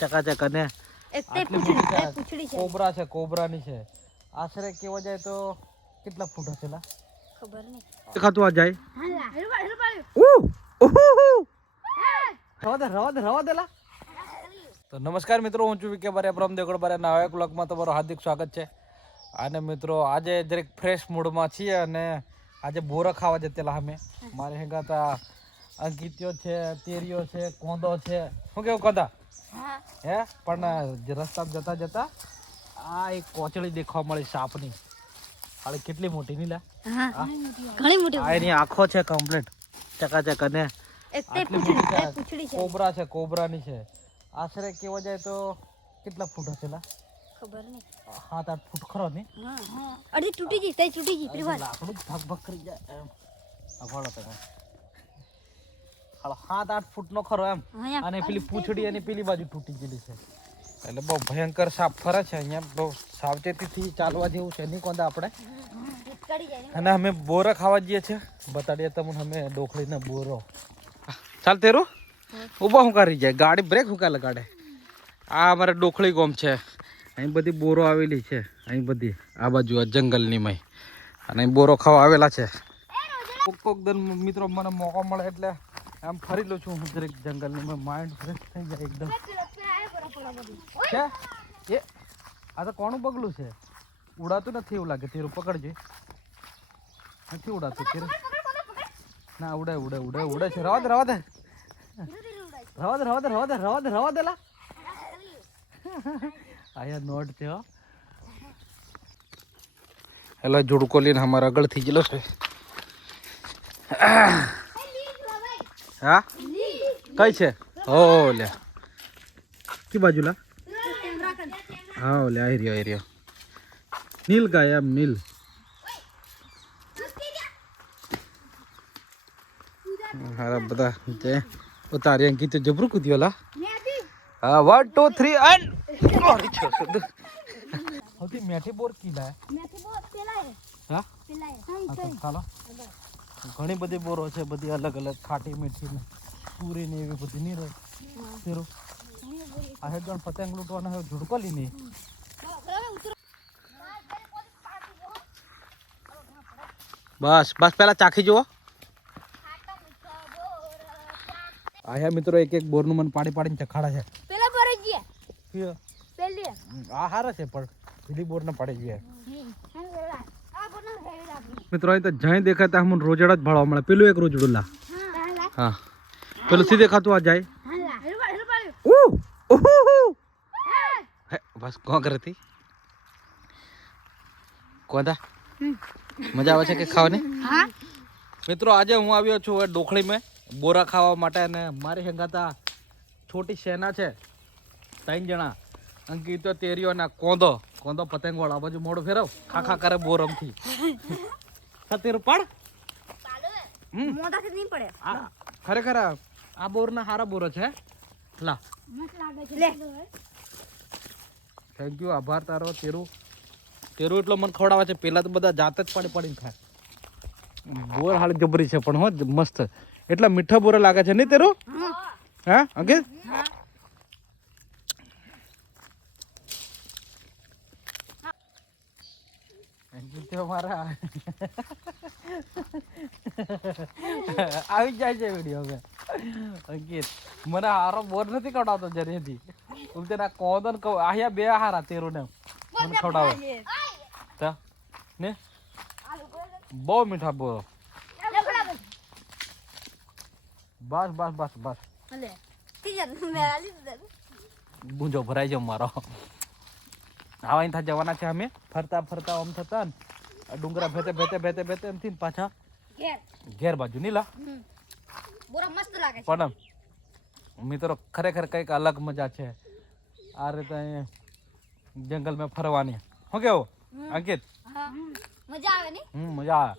ચકાચક અને પૂછડી છે કોબરા છે, કોબરાની છે. આશરે કેવા જાય તો કેટલા ફૂટ હશે? ખબર નહીં. દેખાતું આ જાય. રવા દેલા. તો નમસ્કાર મિત્રો, હું છું વિકે બારિયા બ્રહ્મ દેવગઢ બારિયા. નવા એક વ્લોગમાં તમારું હાર્દિક સ્વાગત છે. અને મિત્રો આજે જરીક ફ્રેશ મૂડમાં છીએ અને આજે બોરા ખાવા જતેલા અમે. મારે હેંગાતા અંકિત્યો છે, તેરીઓ છે, કોંદો છે. શું કેવું કોંદા? હે પણ રસ્તામાં જતા જતા આ એક કોચળી દેખવા મળી સાપની. હાલે કેટલી મોટી ની લા? ઘણી મોટી. આ એની આંખો છે કમ્પ્લીટ ચકાચક અને પૂછડી છે કોબરા છે, કોબરાની છે. આશરે કેવા જાય તો કેટલા ફૂટ હશે? ખબર નહીં. 7-8 ફૂટ ખરો ને? અડી તૂટી ગઈ, તઈ તૂટી ગઈ. પરિવાર લાકડું ભાગ ભાગ કરી જાય એમ. અફાળો તમે હાલો 7-8 ફૂટ નો ખરો એમ. અને પેલી પૂંછડી એની પેલી બાજુ તૂટી ગયેલી છે. એટલે બહુ ભયંકર સાપ ફરે છે અહીંયા. બહુ સાવચેતીથી ચાલવા જેવું છે નહીં કોંદા આપણે. અને અમે બોરા ખાવા જઈએ છીએ. બતાડીએ તમને અમે ડોખળીને બોરો. ચાલ તેરું ઉભા હું કરી જાય ગાડી બ્રેક હુકા લગાડે. આ અમારે ડોખળી ગોમ છે. અહીં બધી બોરો આવેલી છે. અહીં બધી આ બાજુ જંગલની મય. અને બોરો ખાવા આવેલા છે. કોક દન મિત્રો મને મોકો મળે એટલે આમ ફરી લઉં છું હું દરેક જંગલની. માઇન્ડ ફ્રેશ થઈ જાય એકદમ. છે એ આ તો કોનું પગલું છે? ઉડાતું નથી એવું લાગે. તેરું પકડજે. નથી ઉડાતું તેરું. ના ઉડે ઉડે ઉડે ઉડે છે. રવા દે રવા દે રવા દે રવા દે રવા દે રવા દે રવા દેલા. આયા નોટ છે હો. હેલો જોડકો લઈને અમારા આગળ થઈ ગયેલો છે. હા કઈ છે? હો લે કી બાજુ લા? હા લે આવી રહ્યો આવી રહ્યો. નીલ ગાય એમ નીલ. હારા બધા જે ઉતારી અંકિત તો જબરું કૂદ્યો લા. હા 1 2 3 એન્ડ સૌથી મેઠી બોર કીલા હા ચાલો. ઘણી બધી બોરો છે, બધી અલગ અલગ ખાટી મીઠી ને પૂરી ને એવી બધી નહીં રહે. તેરું આ હેડણ પતંગ લૂંટવાનો હવે ઝુડકો લીને. બસ બસ પેલા ચાખી જુઓ. આયા મિત્રો એક એક બોરનું મન પાડી પાડીને ચખાડા છે. પેલા પર જ ગયા. પેલી આ હારા છે પણ બીજી બોરને પાડી ગયા. મિત્રો અહીં તો જઈ દેખાતા હમ રોજડા જ ભાળવા મળે. પેલું એક રોજડું લા. હા પેલું સીધે દેખાતું આ જાય. બસ કોણ કરતી કોદા મજા આવે છે કે ખાવાની? મિત્રો આજે હું આવ્યો છું ડોખળી મેં બોરા ખાવા માટે. અને મારી સંગાતા છોટી સેના છે 3 જણા. અંકિતો તેરીઓ અને કોંદો કોંદો પતંગ વાળા બાજુ મોડું ફેરવ ખાખા કરે બોરમથી. તેરું પડ મોઢાથી નહીં પડે. ખરેખર આ બોરના હારા બોરો છે. લા થેન્ક યુ આભાર તારો. તેરું તેરું એટલો મને ખવડાવે છે. પેલા તો બધા જાત જ પાડી પાડીને ખાય. બોર હાલ જબરી છે પણ હો મસ્ત. એટલા મીઠા બોરા લાગે છે નહીં તેરું? હા અંકિત મારા આવી જાય છે વિડીયો હવે. અંકિત મને હારો બોર નથી ખવડાવતો જરીથી. તેના કોદન આયા બે હારા તેરું ને મને ખવડાવે ને બહુ મીઠા બોરો. બસ બસ બસ બસ ગુંજો ભરાઈ જાવ મારો. આવા અહીં જવાના છે અમે ફરતા ફરતા આમ થતા ને ડુંગરા ભેતે ભેતે ભેતે ભેતે એમથી પાછા ઘેર બાજુ નીલા. પણ મિત્રો ખરેખર કઈક અલગ મજા છે આ રીતે જંગલમાં ફરવાની. શું કેવું અંકિત? મજા આવે ને? મજા આવે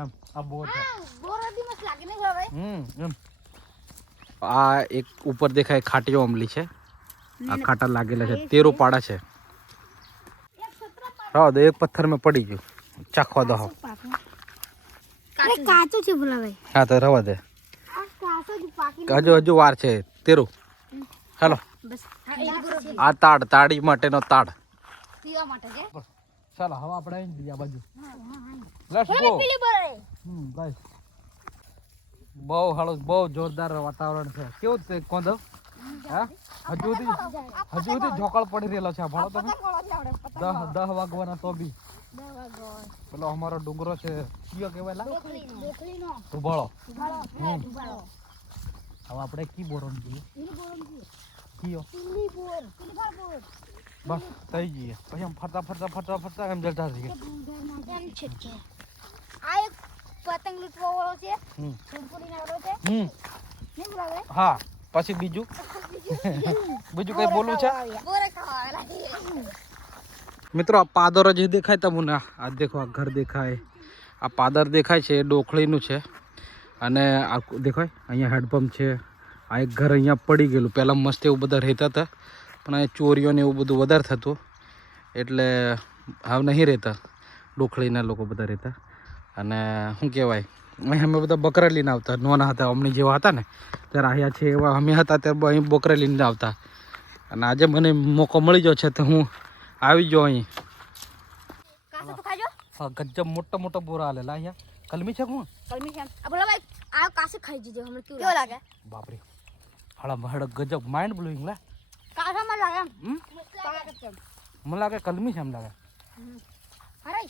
એમ. આ બોર છે. આ એક ઉપર દેખાય ખાટીઓ અમલી છે. આ ખાટા લાગેલા છે. 13 પાડા છે. રવા દો એક પથ્થર માં પડી ગયું. ચાખવા દો. કાચું છે ભલા ભાઈ. હા તો રવા દે. હજુ વાર છે. 13 હાલો બસ હા આ તાડ તાળી માટેનો તાડ. પીવા માટે છે ચાલો હવે આપણે અહીં બીજા બાજુ લેટ્સ ગો. ગાઈસ બહુ હાલો બહુ જોરદાર વાતાવરણ છે. કેવું છે કોંદો? હા હજુ સુધી ઝોકળ પડી રહેલો છે. ભણો તમે 10 વાગવાના તો બી પેલો અમારો ડુંગરો છે કયો કહેવાય ધુબાળો. હવે આપણે કી બોરમ જોઈએ કયો બસ થઈ જઈએ પછી આમ ફરતા એમ જતા રહીએ. આ એક પતંગ લૂંટવા વાળો છે ફૂલફૂલી નાળો છે નહીં બોલાવે હા પછી બીજું કઈ બોલવું છે બોરે ખાવાલા મિત્રો? આ પાદર જે દેખાય તમને આ દેખો આ ઘર દેખાય આ પાદર દેખાય છે એ ડોખળીનું છે. અને આ દેખાય અહીંયા હેન્ડપંપ છે. આ એક ઘર અહીંયા પડી ગયેલું. પહેલાં મસ્ત એવું બધા રહેતા હતા પણ અહીંયા ચોરીઓ ને એવું બધું વધારે થતું એટલે હાવ નહીં રહેતા. ડોખળીના લોકો બધા રહેતા. અને શું કહેવાય અહીં અમે બધા બકરા લઈને આવતા નાના હતા અમની જેવા હતા ને ત્યારે આવ્યા છે એવા અમે હતા ત્યારે અહીં બકરા લઈને આવતા. અને આજે મને મોકો મળી ગયો છે તો હું આવી ગયો અહીં. કાસે તો ખાજો હા ગજબ મોટા મોટા બોરા આલેલા અહીંયા. કલમી છે કોણ? કલમી છે આ બોલા ભાઈ આ કાસે ખાઈ જજો હમણાં કેવું લાગે બાપરે હળમ ગજબ માઇન્ડ બ્લોઈંગ લા. કાસે માં લાગે મને લાગે કલમી છે એમ લાગે. અરે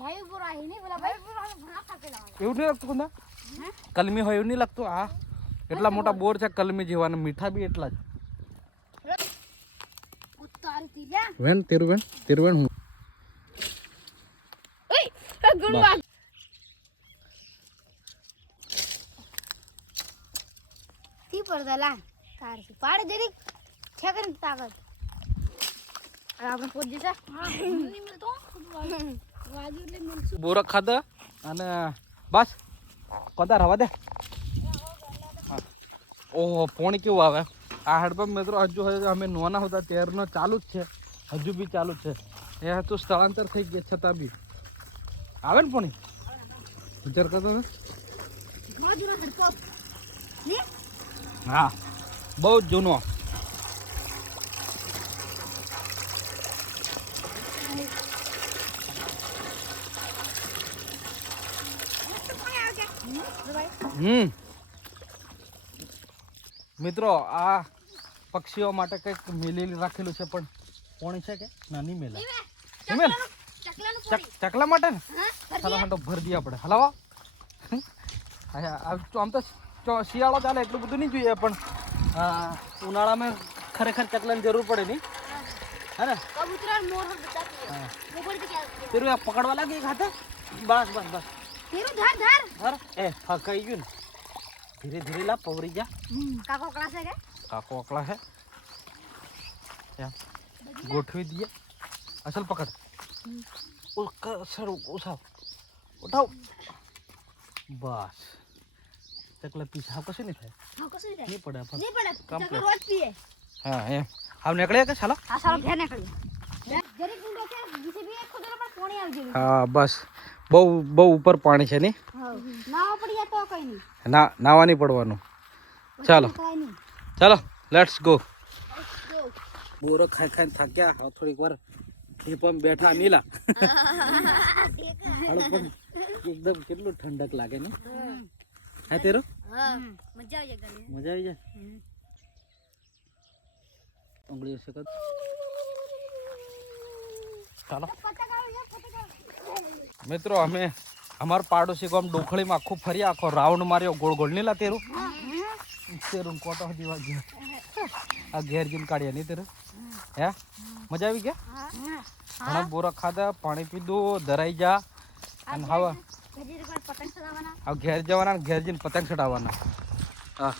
ભાઈ બોરા હી નહીં બોલા ભાઈ બોરા ભણા ખાકે લાગે એવું નહીં લાગતું કોના કલમી હોય એવું નહીં લાગતું. આ એટલા મોટા બોર છે કલમી જેવા અને મીઠા બી એટલા જ. ઉતારી તીલા વેન તેરું વેન હું ઓય ગુણવાન તી પડદલા કાર છે પાડ દેરી છે કરી તાકાત આ આપણે પોત જશે હા નહીં મળતો વાજુ એટલે મળશું બોરા ખાધા અને બસ કદા રવા દે. ઓહો પોણી કેવું આવે આ હેડપંપ મિત્રો હજુ અમે નોના હતા ત્યારનો ચાલુ જ છે હજુ બી ચાલુ જ છે. એ તો સ્થળાંતર થઈ ગયા છતાં બી આવે ને પોણી વિચાર કરતો ને. હા બહુ જ જૂનો. મિત્રો આ પક્ષીઓ માટે કંઈક મેલેલી રાખેલું છે પણ કોણી છે કે નાની મેલા ચકલા માટે ને ચાલો હાંડો ભરી દઈએ આપણે હલાવા. આમ તો શિયાળો ચાલે એટલું બધું નહીં જોઈએ પણ ઉનાળામાં ખરેખર ચકલાની જરૂર પડે નહીં હે ને. કબૂતર મોર બતાતી है મોર તો क्या તેરું આ પકડવા લાગે એક હાથે બસ તેરું ધર ધર ધર એ ફકાઈ ગયું ને ધીરે ધીરે લા પવરી જા. કાકો કળા છે કે કાકો અકળા હે ગોઠવી દઈએ. અસલ પકડ સર ઉઠાવ બસ ચકલા પીસ હાવ કશું નહીં થાય હા કશું નહીં પડે પણ નહીં પડે Complete. ચકલો રોજ પીએ હા એમ હાવ નીકળે કે ચાલો. આ સારો ધ્યાન નીકળી જરીક ઊંડો છે જીસે બી એક ખોદરો પર પાણી આવી ગયું હા બસ બહુ ઉપર પાણી છે નહીં. હા નાવા પડી જાય તો કઈ નહીં નાવા નહીં પડવાનું. ચાલો કઈ નહીં ચાલો લેટ્સ ગો. બોરો ખાઈને થાક્યા હવે થોડીક વાર ઠેપમ બેઠા નીલા પણ એકદમ કેટલું ઠંડક લાગે ને હા તેરો હા મજા આવી જાય મજા આવી જાય. ઉંગળીઓ છે ચાલો મિત્રો અમે અમાર પાડોશી ગામ ડોખળીમાં આખું ફરી આખો રાઉન્ડ માર્યો ગોળ ગોળ નીલા તેરું કોટો હજી વાગ્યો આ ઘેર જઈને કાઢ્યા નહીં તેરું હે મજા આવી ગયા. ઘણા બોરા ખાધા પાણી પીધું ધરાઈ જા અને હવે ઘેર જવાના ઘેર જઈને પતંગ ચડાવવાના. હા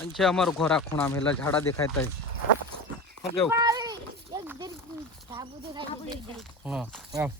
અને છે અમારું ઘર આ ખૂણા મેલા ઝાડા દેખાય તઈ શું કેવું હા એમ